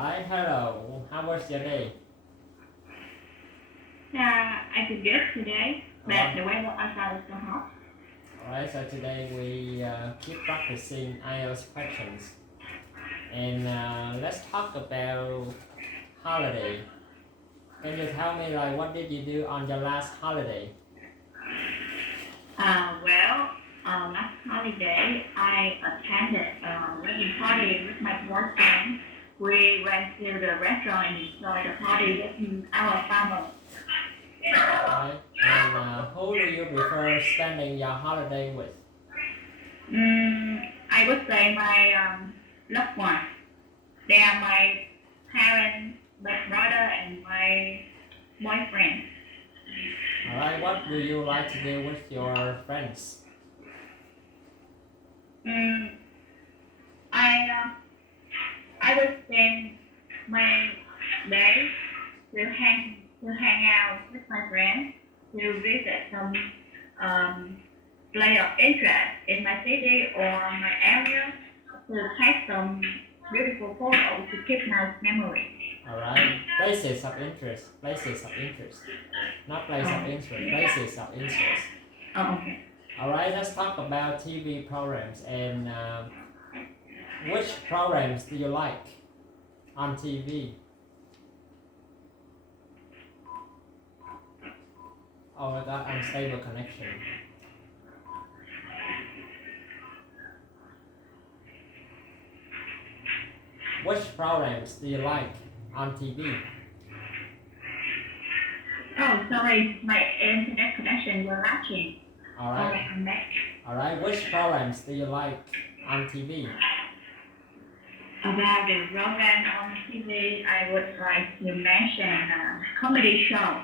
Hi, hello. How was your day? I could good today, but the weather outside is so hot. Alright, so today we keep practicing IELTS questions. And let's talk about holiday. Can you tell me what did you do on your last holiday? Last holiday I attended a wedding party with my boyfriend. We went to the restaurant and enjoyed the party with our family. Alright, and who do you prefer spending your holiday with? I would say my loved ones. They are my parents, my brother, and my boyfriend. Alright, what do you like to do with your friends? I would spend my day to hang out with my friends, to visit some place of interest in my city or my area, to take some beautiful photos to keep my memory. Alright, places of interest. Not place of interest, places of interest. Oh, okay. Alright, let's talk about TV programs and which programs do you like on TV? Oh my god, unstable connection. Which programs do you like on TV? Oh, sorry, my internet connection was lacking. Alright. I'm back. Alright, which programs do you like on TV? About the program on TV, I would like to mention a comedy show.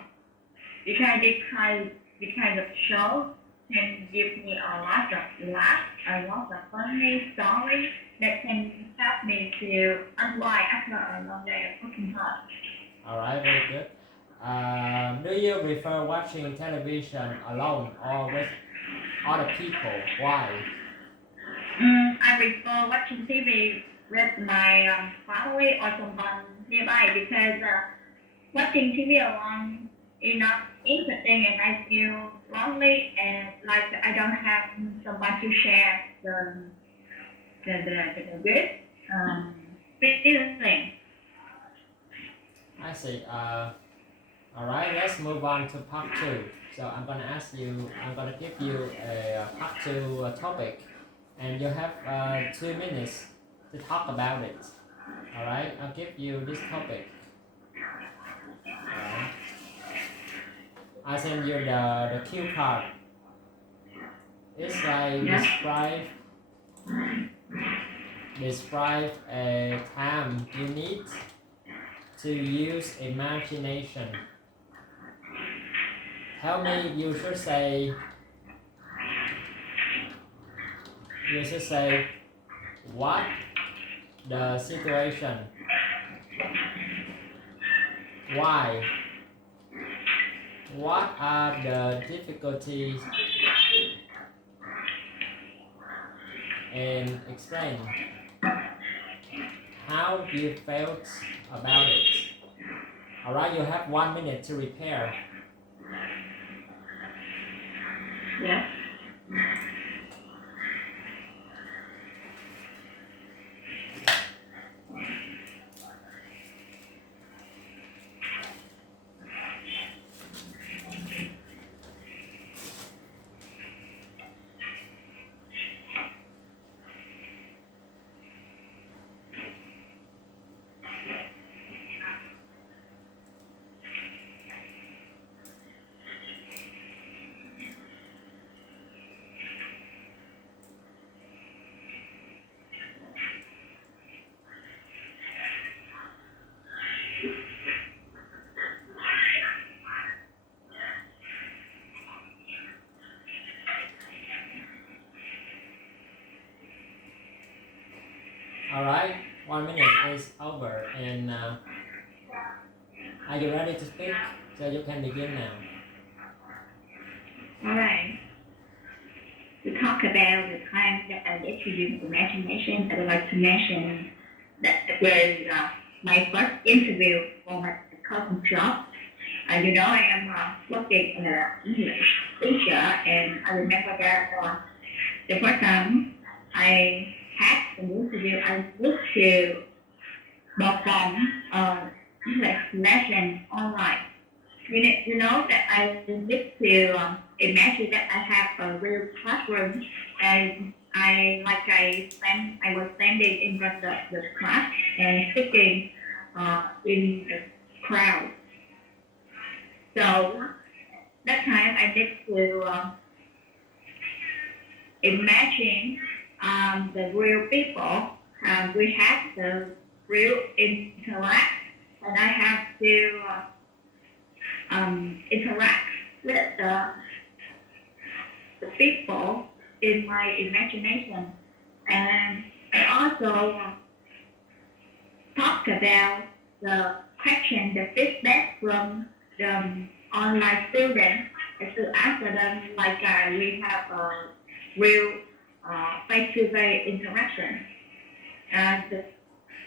Because this kind of show can give me a lot of laughs, a lot of funny stories that can help me to unwind after a long day of working hard. Alright, very good. Do you prefer watching television alone or with other people? Why? I prefer watching TV with my family or someone nearby because watching TV alone is not interesting and I feel lonely and like I don't have someone to share the good feeling. I see. Alright, let's move on to part 2. So I'm gonna give you a part 2 topic and you have 2 minutes to talk about it. Alright, I'll give you this topic. Alright. I send you the cue card. It's like describe a time you need to use imagination. Tell me, you should say what the situation, why, what are the difficulties, and explain how you felt about it. Alright, you have 1 minute to prepare. Yeah. Alright, 1 minute is over and are you ready to speak? So you can begin now. Alright. To talk about the time that I get to use imagination, I would like to mention that there is my first interview for my coaching job. You know, I am working as an English teacher, and I remember that the first time I had an interview, I used to perform English lesson online. You know that I need to imagine that I have a real classroom, and I was standing in front of the class and speaking in the crowd. So that time I need to imagine the real people. We have the real interact, and I have to interact with the people in my imagination, and I also talk about the question, the feedback from the online students, and to answer them like we have a real face-to-face interaction. And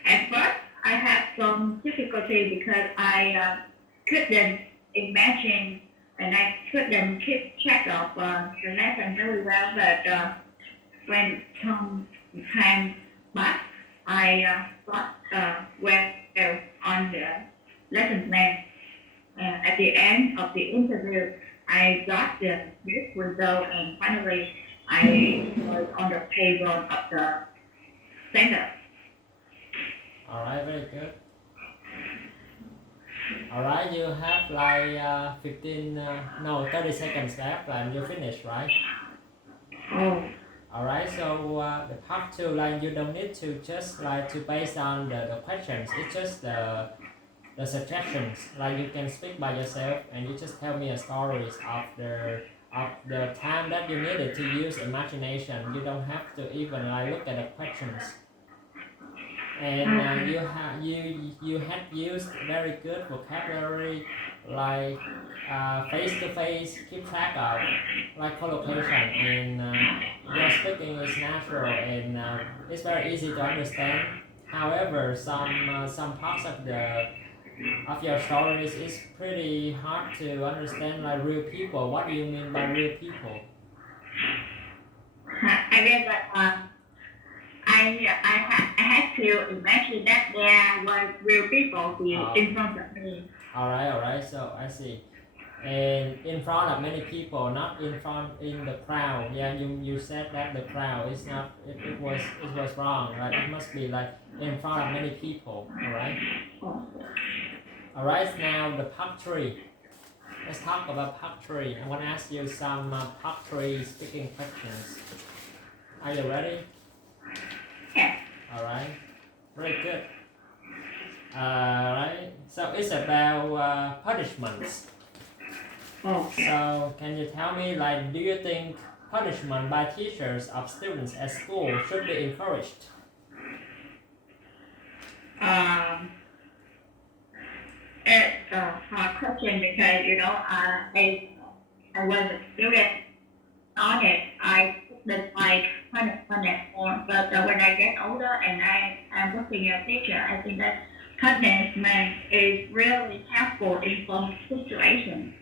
at first, I had some difficulty because I couldn't imagine and I couldn't keep track of the lesson very well. But when some time passed, I got well on the lesson plan. At the end of the interview, I got the good result, and finally, I was on the table of the center. Alright, very good. Alright, you have like 30 seconds left and you finish, right? Oh. Alright, so the part 2, like you don't need to just like to base on the questions, it's just the suggestions. Like you can speak by yourself and you just tell me a stories of the time that you needed to use imagination. You don't have to even like look at the questions. And you had used very good vocabulary, like face to face, keep track of, like collocation, and your speaking is natural and it's very easy to understand. However, some parts of your stories is pretty hard to understand, like real people. What do you mean by real people? I mean that I had to imagine that there were real people in front of me. Alright, so I see. And in front of many people, not in the crowd. Yeah, you said that the crowd is not, it was wrong, right? It must be like in front of many people, alright? Alright, now the part 3. Let's talk about part 3. I want to ask you some part 3 speaking questions. Are you ready? Yeah. Alright, very good. Alright, so it's about punishments. Okay. So can you tell me, like, do you think punishment by teachers of students at school should be encouraged? It's a hard question because I was a student on it. I didn't like punishment at all, but when I get older and I'm working as a teacher, I think that punishment is really helpful in some situations.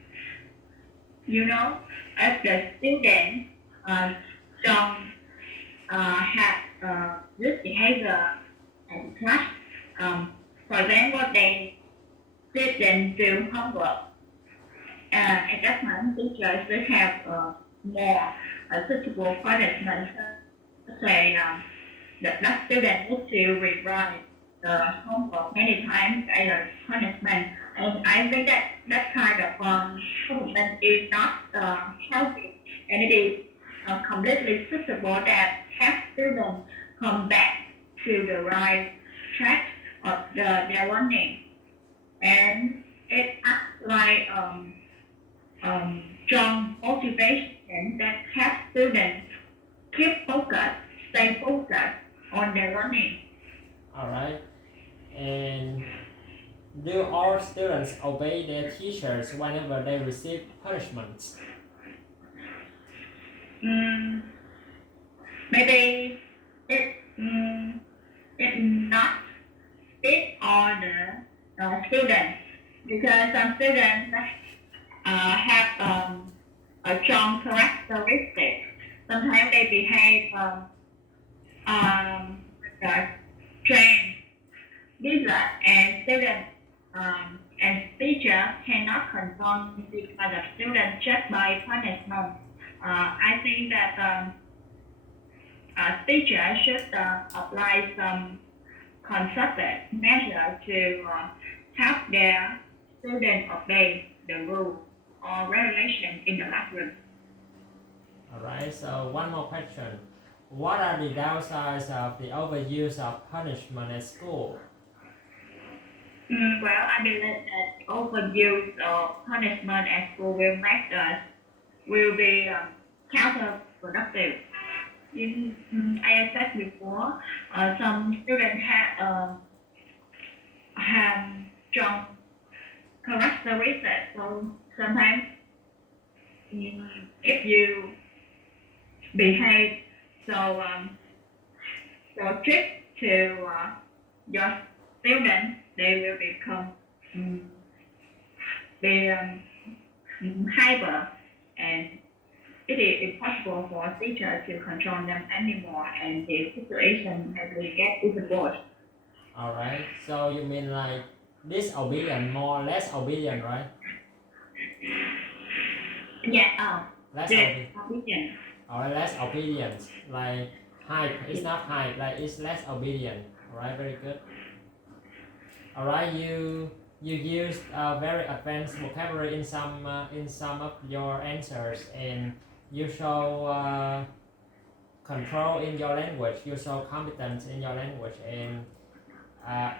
You know, as the student don't have good behavior in class, for example, they didn't do homework. At that time, teachers will have more suitable punishment. Say that student needs to rewrite the homework many times as a punishment. And I think that kind of punishment is not healthy, and it is completely suitable that help students come back to the right track of their learning. And it acts like strong motivation that helps students stay focused on their learning. Alright, and do all students obey their teachers whenever they receive punishments? Maybe it's not fit all the students, because some students have a strong characteristic. Sometimes they behave strange. These and students and teacher cannot control these kind of students just by punishment. I think that teacher should apply some constructive measure to help their students obey the rule or regulation in the classroom. Alright, so one more question. What are the downsides of the overuse of punishment at school? Well, I believe that overuse of punishment at school will be counterproductive. I said before, some students have strong characteristics. So sometimes, if you behave so strict to your students, they will become hyper, and it is impossible for a teacher to control them anymore, and the situation may get even worse. Alright, so you mean like disobedient, more less obedient, right? Yeah, Less obedient. Alright, less obedient. Like hype, it's not hype, like it's less obedient. Alright, very good. Alright, you used very advanced vocabulary in some of your answers, and you show control in your language. You show competence in your language, and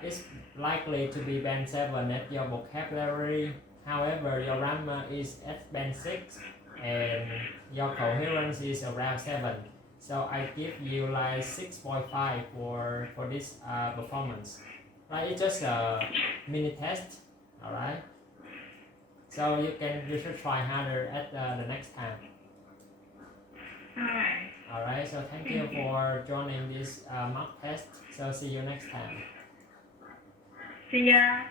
it's likely to be band 7 at your vocabulary. However, your grammar is at band 6, and your coherence is around 7. So I give you like 6.5 for this performance. Right, it's just a mini test. Alright, so you should try harder at the next time. Alright, so thank you for joining this mock test. So see you next time. See ya.